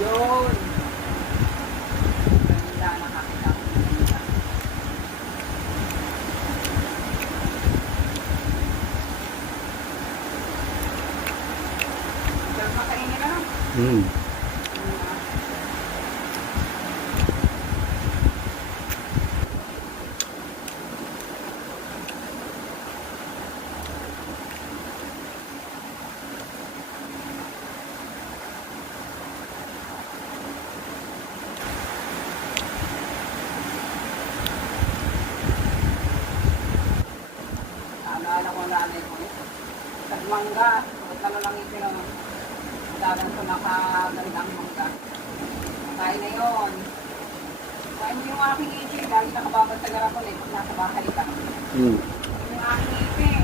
Yun. Ganda, nakakita ko. Ganda. Sarap makainin na. Hmm. Naalala ko nanay ko. Tagmangga. Huwag na lang ito ng dalang ko nakagandang mangga. Kain na yun. Kain mo yung aking ipin. Lagi nakababad sa garapon eh. Pag nasa bahay ka. Hmm. Yung aking ipin.